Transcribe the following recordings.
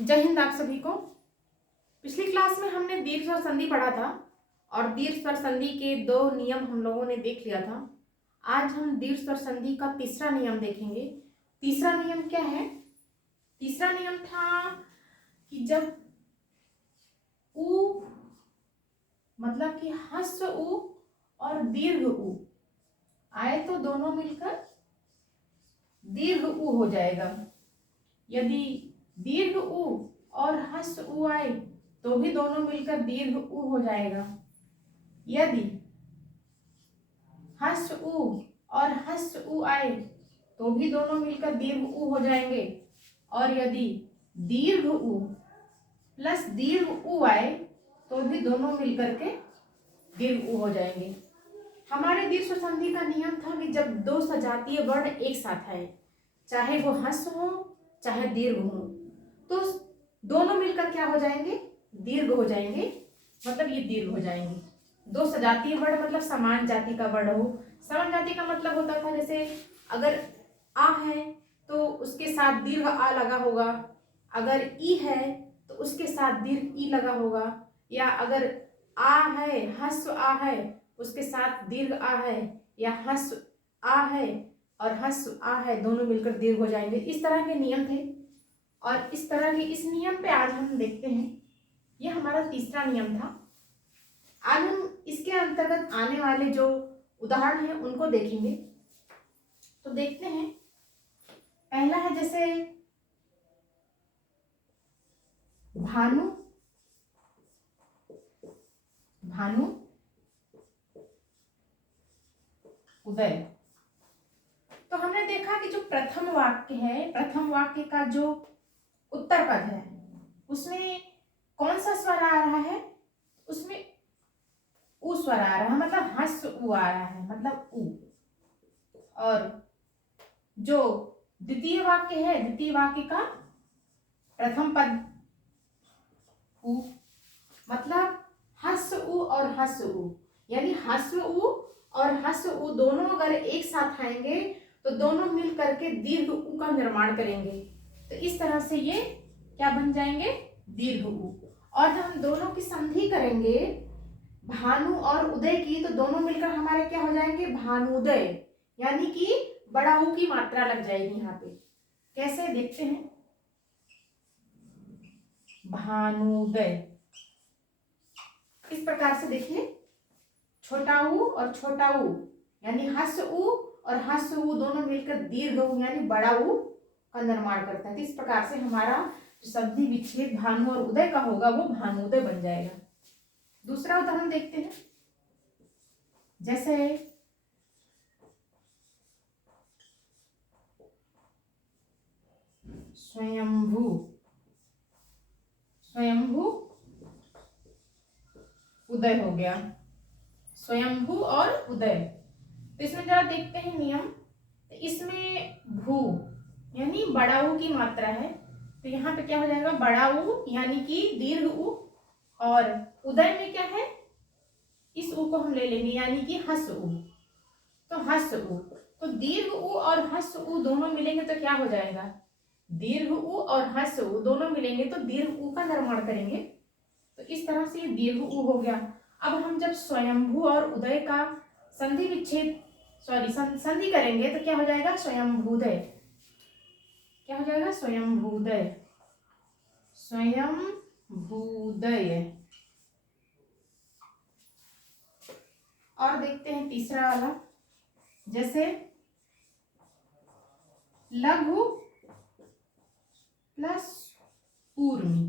जय हिंद आप सभी को। पिछली क्लास में हमने दीर्घ स्वर संधि पढ़ा था और दीर्घ स्वर संधि के 2 नियम हम लोगों ने देख लिया था। आज हम दीर्घ स्वर संधि का तीसरा नियम देखेंगे। तीसरा नियम क्या है? तीसरा नियम था कि जब उ मतलब कि ह्रस्व उ और दीर्घ उ आए तो दोनों मिलकर दीर्घ उ हो जाएगा। यदि दीर्घ उ और ह्रस्व उ आए तो भी दोनों मिलकर दीर्घ उ हो जाएगा। यदि ह्रस्व उ और ह्रस्व उ आए तो भी दोनों मिलकर दीर्घ उ हो जाएंगे। और यदि दीर्घ उ प्लस दीर्घ उ आए तो भी दोनों मिलकर के दीर्घ उ हो जाएंगे। हमारे दीर्घ स्वर संधि का नियम था कि जब 2 सजातीय वर्ण एक साथ आए, चाहे वो ह्रस्व हो चाहे दीर्घ हो, तो दोनों मिलकर क्या हो जाएंगे? दीर्घ हो जाएंगे। मतलब ये दीर्घ हो जाएंगे। 2 सजातीय वर्ण मतलब समान जाति का वर्ण हो। समान जाति का मतलब होता था जैसे अगर आ है तो उसके साथ दीर्घ आ लगा होगा, अगर ई है तो उसके साथ दीर्घ ई लगा होगा, या अगर आ है ह्रस्व आ है उसके साथ दीर्घ आ है, या ह्रस्व आ है और ह्रस्व आ है दोनों मिलकर दीर्घ हो जाएंगे। इस तरह के नियम थे और इस तरह के इस नियम पे आज हम देखते हैं। यह हमारा तीसरा नियम था। आज हम इसके अंतर्गत आने वाले जो उदाहरण हैं उनको देखेंगे। तो देखते हैं। पहला है जैसे भानु भानु उदय। तो हमने देखा कि जो प्रथम वाक्य है, प्रथम वाक्य का जो उत्तर पद है उसमें कौन सा स्वर आ रहा है? उसमें उ स्वर आ रहा है, मतलब ह्रस्व उ आ रहा है, मतलब उ। और जो द्वितीय वाक्य है, द्वितीय वाक्य का प्रथम पद उ, मतलब ह्रस्व उ और ह्रस्व उ, यानी ह्रस्व उ और ह्रस्व उ दोनों अगर एक साथ आएंगे तो दोनों मिल करके दीर्घ उ का निर्माण करेंगे। तो इस तरह से ये क्या बन जाएंगे? दीर्घ उ। और जब हम दोनों की संधि करेंगे भानु और उदय की, तो दोनों मिलकर हमारे क्या हो जाएंगे? भानुदय, यानी कि बड़ा उ की मात्रा लग जाएगी यहाँ पे। कैसे देखते हैं। भानुदय इस प्रकार से देखिए, छोटा उ और छोटा उ यानी ह्रस्व उ और ह्रस्व उ दोनों मिलकर दीर्घ उ यानी बड़ा उ का निर्माण करता है। तो इस प्रकार से हमारा संधि विच्छेद भानु और उदय का होगा वो भानुदय बन जाएगा। दूसरा उदाहरण देखते हैं। जैसे स्वयंभू स्वयंभू उदय हो गया। स्वयंभू और उदय। तो इसमें जरा देखते हैं नियम। तो इसमें भू यानी बड़ा उ की मात्रा है, तो यहाँ पे क्या हो जाएगा? बड़ा उ यानी कि दीर्घ उ। और उदय में क्या है? इस उ को हम ले लेंगे यानी कि ह्रस्व उ। तो ह्रस्व उ, तो दीर्घ उ और ह्रस्व उ दोनों मिलेंगे तो क्या हो जाएगा? दीर्घ उ और ह्रस्व उ दोनों मिलेंगे तो दीर्घ उ का निर्माण करेंगे। तो इस तरह से ये दीर्घ उ हो गया। अब हम जब स्वयंभू और उदय का संधि विच्छेद संधि करेंगे तो क्या हो जाएगा? स्वयंभूदय। क्या हो जाएगा? स्वयंभूदय। स्वयंभूदय। और देखते हैं तीसरा वाला। जैसे लघु प्लस ऊर्मी।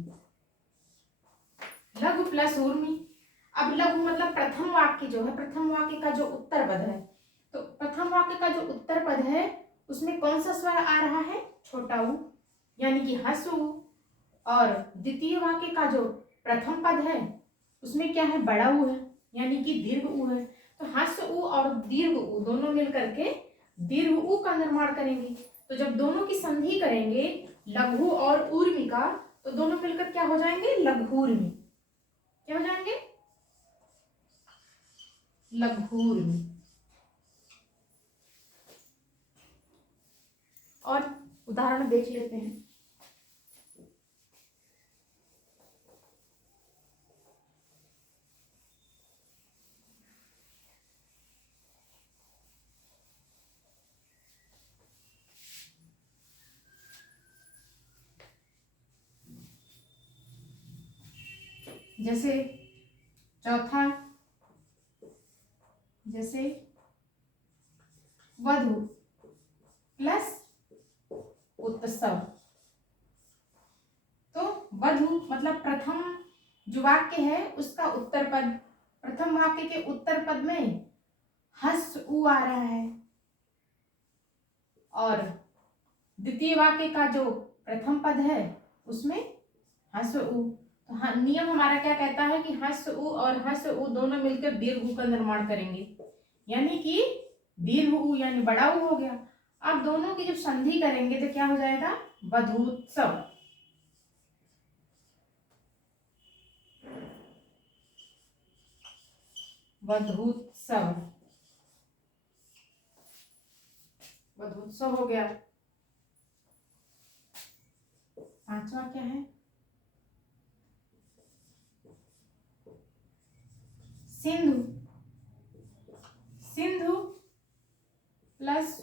लघु प्लस ऊर्मी। अब लघु मतलब प्रथम वाक्य जो है, प्रथम वाक्य का जो उत्तर पद है, तो प्रथम वाक्य का जो उत्तर पद है उसमें कौन सा स्वर आ रहा है? छोटा उ यानी कि ह्रस्व उ। और द्वितीय वाक्य का जो प्रथम पद है उसमें क्या है? बड़ा उ है यानी कि दीर्घ उ है। तो ह्रस्व उ और दीर्घ उ दोनों मिलकर के दीर्घ उ का निर्माण करेंगे। तो जब दोनों की संधि करेंगे लघु और ऊर्मी का, तो दोनों मिलकर क्या हो जाएंगे? लघूर्मी। क्या हो जाएंगे? लघूर्मी। और उदाहरण देख लेते हैं। जैसे चौथा, जैसे वधु प्लस उत्सव। तो वधु मतलब प्रथम जो वाक्य है उसका उत्तर पद, प्रथम वाक्य के उत्तर पद में हस उ आ रहा है, और द्वितीय वाक्य का जो प्रथम पद है उसमें हस उ। तो हाँ, नियम हमारा क्या कहता है कि हस उ और हस उ दोनों मिलकर दीर्घ उ का निर्माण करेंगे, यानी कि दीर्घ उ यानी बड़ा उ हो गया। अब दोनों की जब संधि करेंगे तो क्या हो जाएगा, वधूत्सव। वधूत्सव, वधूत्सव हो गया। पांचवा क्या है, सिंधु, सिंधु प्लस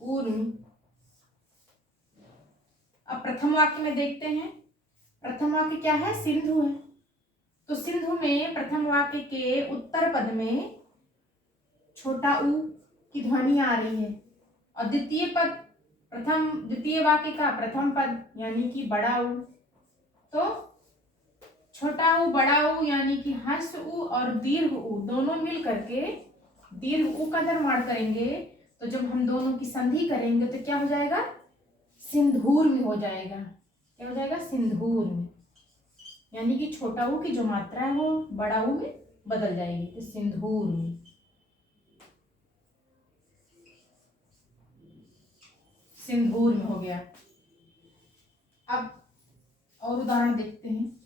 ऊर्मी। अब प्रथम वाक्य में देखते हैं, प्रथम वाक्य क्या है, सिंधु है। तो सिंधु में प्रथम वाक्य के उत्तर पद में छोटा ऊ की ध्वनि आ रही है, और द्वितीय पद, द्वितीय वाक्य का प्रथम पद यानी कि बड़ा ऊ। तो छोटा ऊ बड़ा ऊ यानी कि हर्ष ऊ और दीर्घ ऊ दोनों मिल करके दीर्घ ऊ का निर्माण करेंगे। तो जब हम दोनों की संधि करेंगे तो क्या हो जाएगा, सिंधूर में हो जाएगा। क्या हो जाएगा, सिंधूर में, यानी कि छोटा ऊ की जो मात्रा है वो बड़ा ऊ में बदल जाएगी, तो सिंधूर में। सिंधूर में हो गया। अब और उदाहरण देखते हैं,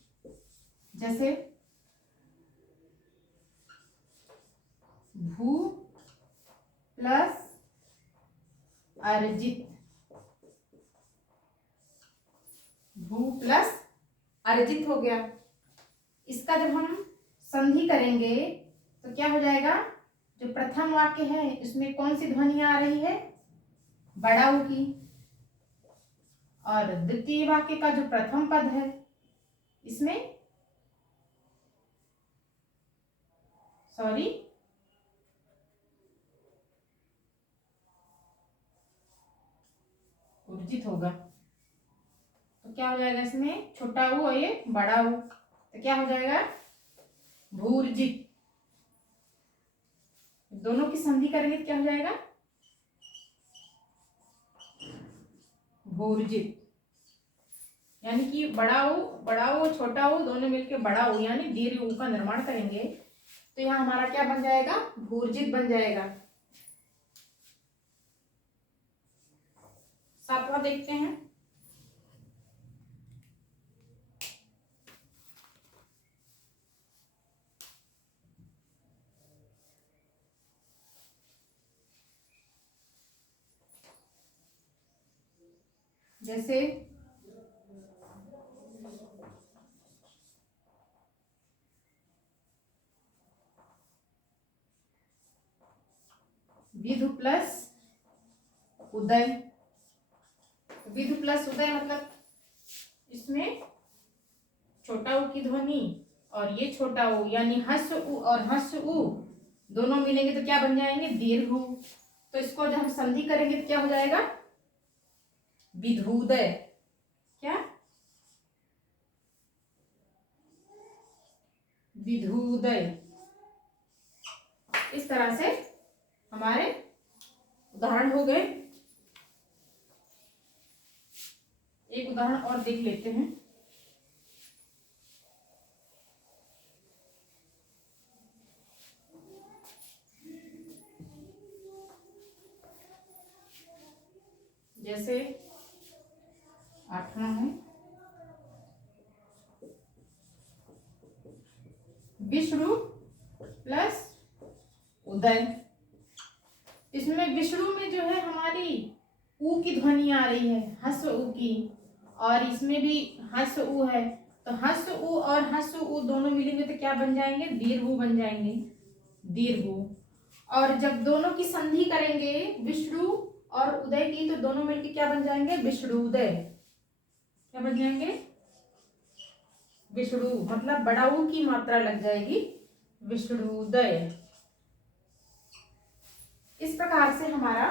जैसे भू प्लस अर्जित, भू प्लस अर्जित हो गया। इसका जब हम संधि करेंगे तो क्या हो जाएगा, जो प्रथम वाक्य है इसमें कौन सी ध्वनि आ रही है, बड़ा ऊ की, और द्वितीय वाक्य का जो प्रथम पद है इसमें उर्जित होगा। तो क्या हो जाएगा, इसमें छोटा ऊ और ये बड़ा ऊ, तो क्या हो जाएगा, भूर्जित। दोनों की संधि करेंगे तो क्या हो जाएगा, भूर्जित, यानी कि बड़ा ऊ छोटा ऊ दोनों मिलकर बड़ा ऊ यानी दीर्घ ऊ का निर्माण करेंगे। तो यहाँ हमारा क्या बन जाएगा, भूर्जित बन जाएगा। सातवां देखते हैं, जैसे विधु प्लस उदय। विधु प्लस उदय मतलब इसमें छोटा ऊ की ध्वनि और ये छोटा ऊ यानी हस ऊ और हस ऊ दोनों मिलेंगे तो क्या बन जाएंगे, दीर्घ ऊ। तो इसको जब हम संधि करेंगे तो क्या हो जाएगा, विधुदय। क्या, विधुदय। इस तरह से हमारे उदाहरण हो गए। एक उदाहरण और देख लेते हैं, जैसे आठवां है विष्णु प्लस उदय। इसमें विष्णु में जो है हमारी ऊ की ध्वनि आ रही है, हस ऊ की, और इसमें भी हस ऊ है। तो हस ऊ और हस ऊ दोनों मिलेंगे तो क्या बन जाएंगे, दीर्घ ऊ बन जाएंगे, दीर्घ ऊ। और जब दोनों की संधि करेंगे विष्णु और उदय की तो दोनों मिलकर क्या बन जाएंगे, विष्णु उदय। क्या बन जाएंगे, विष्णु मतलब बड़ा ऊ की मात्रा लग जाएगी, विष्णुदय। इस प्रकार से हमारा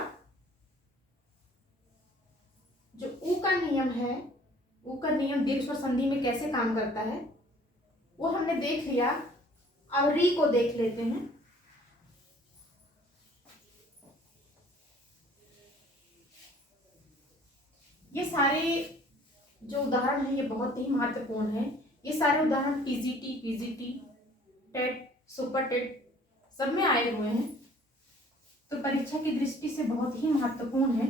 जो ऊ का नियम है, ऊ का नियम दीर्घ स्वर संधि में कैसे काम करता है वो हमने देख लिया। अब री को देख लेते हैं। ये सारे जो उदाहरण है ये बहुत ही महत्वपूर्ण है। ये सारे उदाहरण पीजीटी, टेट, सुपर टेट सब में आए हुए हैं, तो परीक्षा की दृष्टि से बहुत ही महत्वपूर्ण है।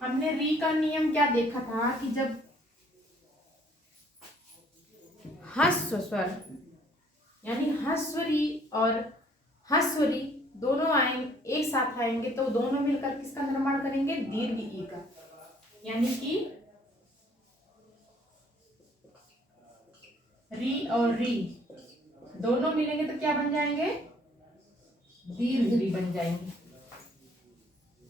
हमने री का नियम क्या देखा था कि जब ह्रस्व स्वर यानी ह्रस्वरी और ह्रस्वरी दोनों आएंगे, एक साथ आएंगे, तो दोनों मिलकर किसका निर्माण करेंगे? दीर्घ ई का। यानी कि री और री दोनों मिलेंगे तो क्या बन जाएंगे? दीर्घ री बन जाएंगे।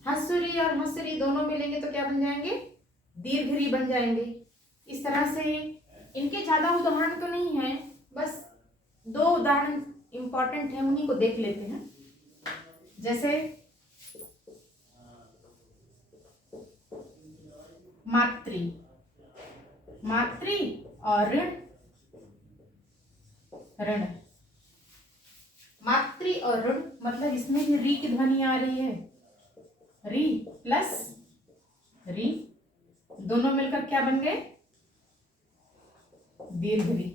ह्रस्वरी और ह्रस्वरी दोनों मिलेंगे तो क्या बन जाएंगे? दीर्घ री बन जाएंगे। इस तरह से इनके ज्यादा उदाहरण तो नहीं है, बस 2 उदाहरण इंपॉर्टेंट है, उन्हीं को देख लेते हैं। जैसे मातृ, मातृ और ऋण, ऋण। मातृ और ऋण मतलब इसमें भी री की ध्वनि आ रही है, री प्लस री, दोनों मिलकर क्या बन गए? दीर्घ री।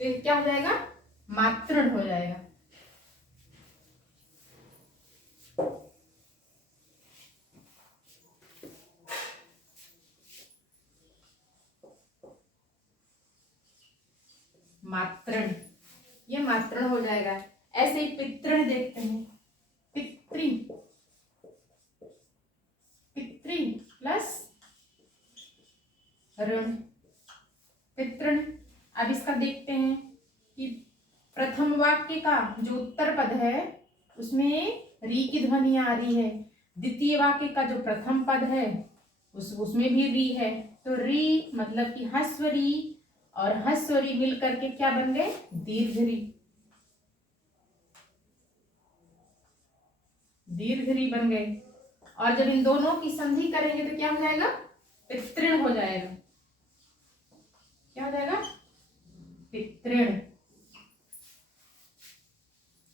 तो ये क्या हो जाएगा? मातृण हो जाएगा। मातृण, ये मातृण हो जाएगा। ऐसे ही पितृण देखते हैं, पितृ, पितृ प्लस ऋण, पितृण। अब इसका देखते हैं कि प्रथम वाक्य का जो उत्तर पद है उसमें री की ध्वनि आ रही है, द्वितीय वाक्य का जो प्रथम पद है उसमें भी री है, तो री मतलब कि ह्रस्व री और ह्रस्व री मिलकर के क्या बन गए? दीर्घ री, दीर्घ री बन गए। और जब इन दोनों की संधि करेंगे तो क्या हो जाएगा? पितृण हो जाएगा। क्या हो जाएगा? पितृण।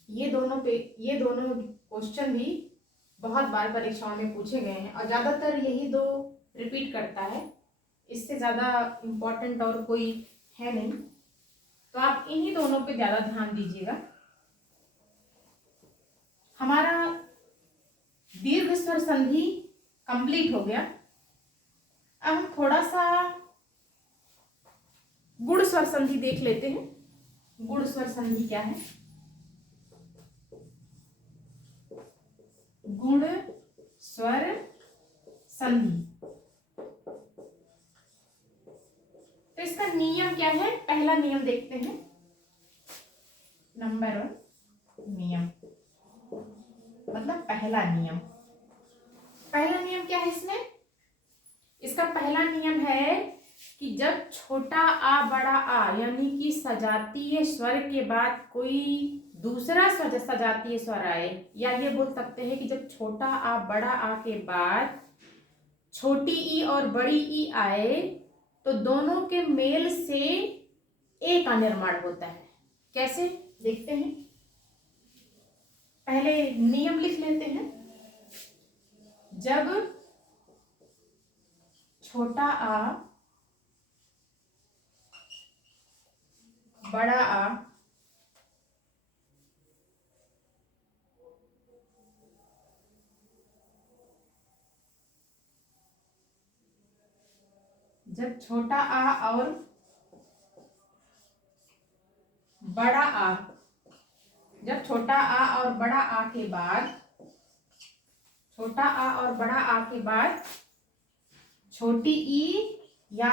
ये दोनों क्वेश्चन भी बहुत बार परीक्षाओं में पूछे गए हैं और ज्यादातर यही 2 रिपीट करता है, इससे ज्यादा इंपॉर्टेंट और कोई है नहीं, तो आप इन्हीं दोनों पे ज्यादा ध्यान दीजिएगा। हमारा दीर्घ स्वर संधि कंप्लीट हो गया। अब हम थोड़ा सा गुण स्वर संधि देख लेते हैं। गुण स्वर संधि क्या है? गुण स्वर संधि, तो इसका नियम क्या है? पहला नियम देखते हैं। नंबर 1 नियम मतलब पहला नियम। पहला नियम क्या है इसमें? इसका पहला नियम है कि जब छोटा आ बड़ा आ यानी कि सजातीय स्वर के बाद कोई दूसरा सजातीय स्वर आए, या ये बोल सकते हैं कि जब छोटा आ बड़ा आ के बाद छोटी ई और बड़ी ई आए तो दोनों के मेल से ए का निर्माण होता है। कैसे देखते हैं? पहले नियम लिख लेते हैं। जब छोटा आ बड़ा आ जब छोटा आ और बड़ा आ, जब छोटा आ और बड़ा आ के बाद, छोटा आ और बड़ा आ के बाद छोटी ई या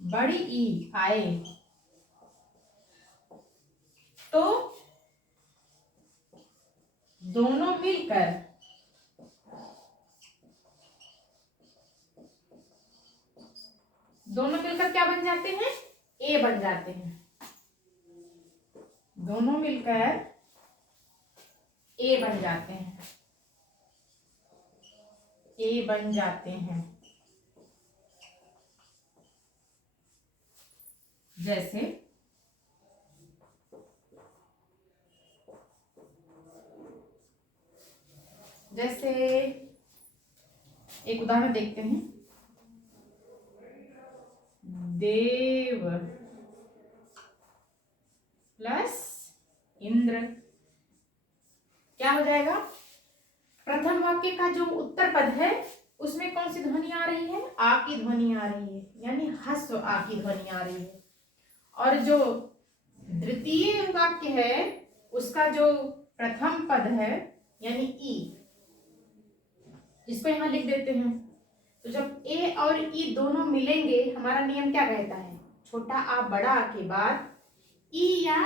बड़ी ई आए तो दोनों मिलकर दोनों मिलकर क्या बन जाते हैं? ए बन जाते हैं। दोनों मिलकर ए बन जाते हैं। ए बन जाते हैं। जैसे एक उदाहरण देखते हैं। देव प्लस इंद्र क्या हो जाएगा? प्रथम वाक्य का जो उत्तर पद है उसमें कौन सी ध्वनि आ रही है? आ की ध्वनि आ रही है, यानी ह्रस्व आ की ध्वनि आ रही है। और जो द्वितीय वाक्य है उसका जो प्रथम पद है यानी ई, इसको यहां लिख देते हैं। तो जब ए और ई दोनों मिलेंगे, हमारा नियम क्या कहता है? छोटा आ बड़ा आ के बाद ई या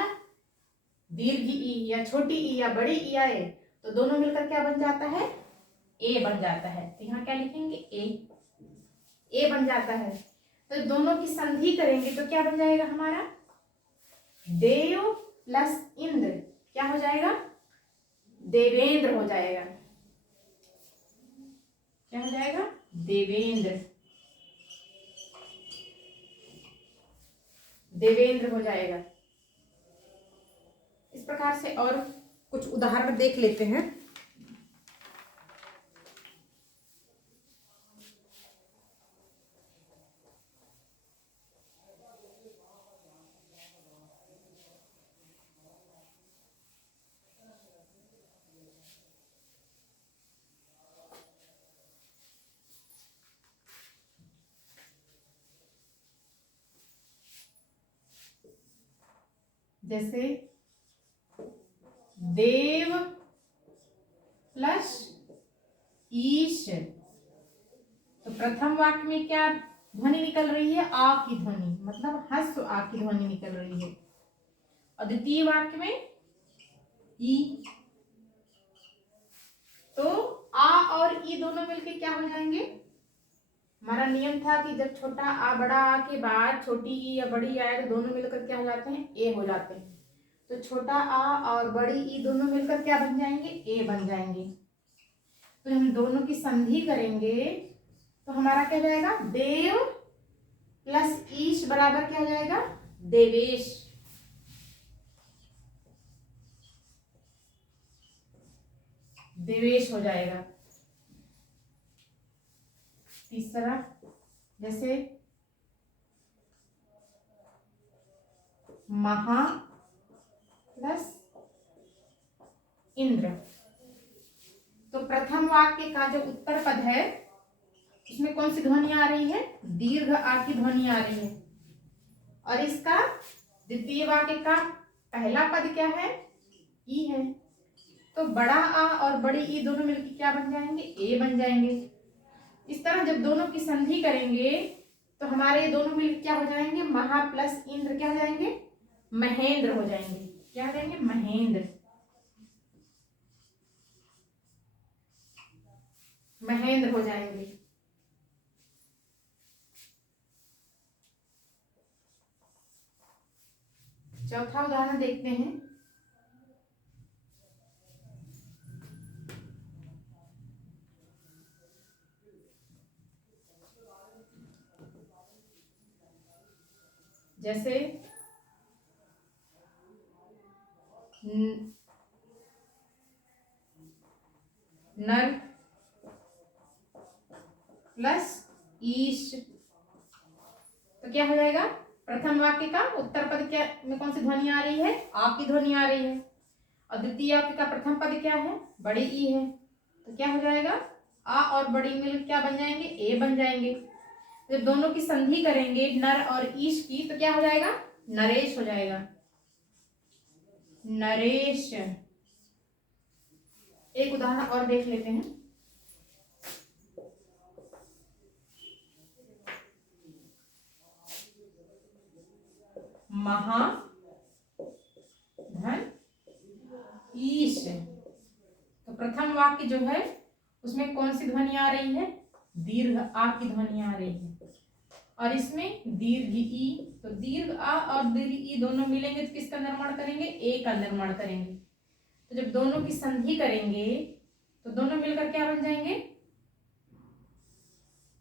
दीर्घ ई या छोटी ई या बड़ी ई आए तो दोनों मिलकर क्या बन जाता है? ए बन जाता है। तो यहाँ क्या लिखेंगे? ए बन जाता है। तो दोनों की संधि करेंगे तो क्या बन जाएगा हमारा? देव प्लस इंद्र क्या हो जाएगा? देवेंद्र हो जाएगा। क्या हो जाएगा? देवेंद्र। देवेंद्र हो जाएगा। इस प्रकार से और कुछ उदाहरण देख लेते हैं। जैसे देव प्लस ईश, तो प्रथम वाक्य में क्या ध्वनि निकल रही है? आ की ध्वनि, मतलब ह्रस्व आ की ध्वनि निकल रही है। और द्वितीय वाक्य में ई, तो आ और ई दोनों मिलकर क्या हो जाएंगे? हमारा नियम था कि जब छोटा आ बड़ा आ के बाद छोटी ई या बड़ी ई आए तो दोनों मिलकर क्या हो जाते हैं? ए हो जाते हैं। तो छोटा आ और बड़ी ई दोनों मिलकर क्या बन जाएंगे? ए बन जाएंगे। तो हम दोनों की संधि करेंगे तो हमारा क्या जाएगा? देव प्लस ईश बराबर क्या हो जाएगा? देवेश। देवेश हो जाएगा। तीसरा जैसे महा प्लस इंद्र, तो प्रथम वाक्य का जो उत्तर पद है उसमें कौन सी ध्वनि आ रही है? दीर्घ आ की ध्वनि आ रही है। और इसका द्वितीय वाक्य का पहला पद क्या है? ई है। तो बड़ा आ और बड़ी ई दोनों मिलकर क्या बन जाएंगे? ए बन जाएंगे। इस तरह जब दोनों की संधि करेंगे तो हमारे दोनों मिलकर क्या हो जाएंगे? महा प्लस इंद्र क्या हो जाएंगे? महेंद्र हो जाएंगे। क्या हो जाएंगे? महेंद्र। महेंद्र हो जाएंगे। चौथा उदाहरण देखते हैं। जैसे नर प्लस ईश, तो क्या हो जाएगा? प्रथम वाक्य का उत्तर पद क्या में कौन सी ध्वनि आ रही है? आ की ध्वनि आ रही है। और द्वितीय वाक्य का प्रथम पद क्या है? बड़ी ई है। तो क्या हो जाएगा? आ और बड़ी मिल क्या बन जाएंगे? ए बन जाएंगे। जब दोनों की संधि करेंगे नर और ईश की तो क्या हो जाएगा? नरेश हो जाएगा। नरेश। एक उदाहरण और देख लेते हैं। महा धन ईश, तो प्रथम वाक्य जो है उसमें कौन सी ध्वनि आ रही है? दीर्घ आ की ध्वनि आ रही है। और इसमें दीर्घ ई, तो दीर्घ आ और दीर्घ ई दोनों मिलेंगे तो किसका निर्माण करेंगे, ए का निर्माण करेंगे। तो जब दोनों की संधि करेंगे तो दोनों मिलकर क्या बन जाएंगे,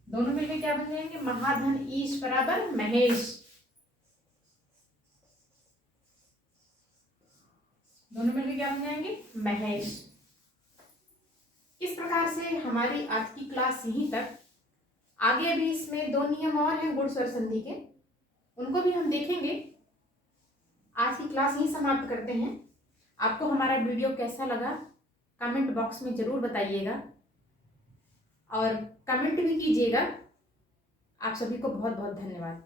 दोनों मिलकर क्या बन जाएंगे, महाधन ईश बराबर महेश। दोनों मिलकर क्या बन जाएंगे, महेश। इस प्रकार से हमारी आज की क्लास यहीं तक। आगे भी इसमें 2 नियम और हैं गुण स्वर संधि के, उनको भी हम देखेंगे। आज की क्लास यहीं समाप्त करते हैं। आपको हमारा वीडियो कैसा लगा कमेंट बॉक्स में जरूर बताइएगा और कमेंट भी कीजिएगा। आप सभी को बहुत बहुत धन्यवाद।